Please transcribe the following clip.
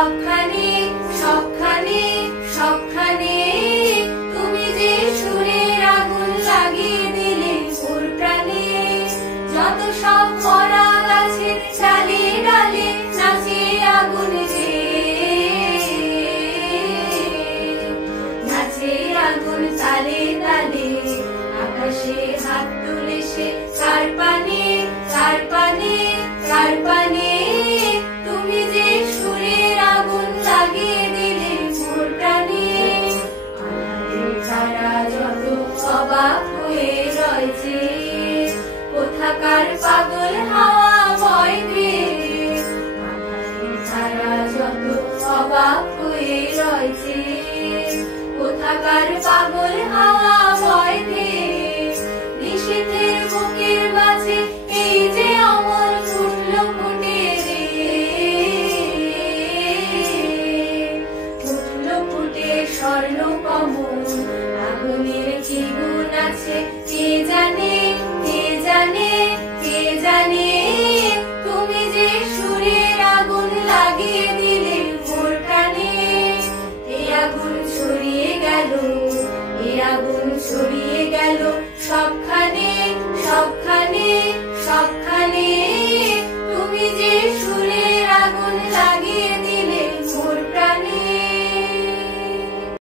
সবখানে সবখানে সবখানে তুমি যে সুরের আগুন লাগিয়ে দিলে মোর প্রাণে। যত সব মরা গাছের ডালে ডালে নাচে আগুন যে, নাচে আগুন তালে তালে। আকাশে হাত তুলে সে কার পানে কার পানে কার পানে, তুমি যে সুরের আগুন লাগিয়ে দিলে মোর প্রাণে। আমাদের তারা যত অবাক হয়ে রয়েছে, কোথাকার পাগল হাওয়া বয় রে। আমাদের তারা যত অবাক হয়ে রয়েছে, কোথাকার পাগল হাওয়া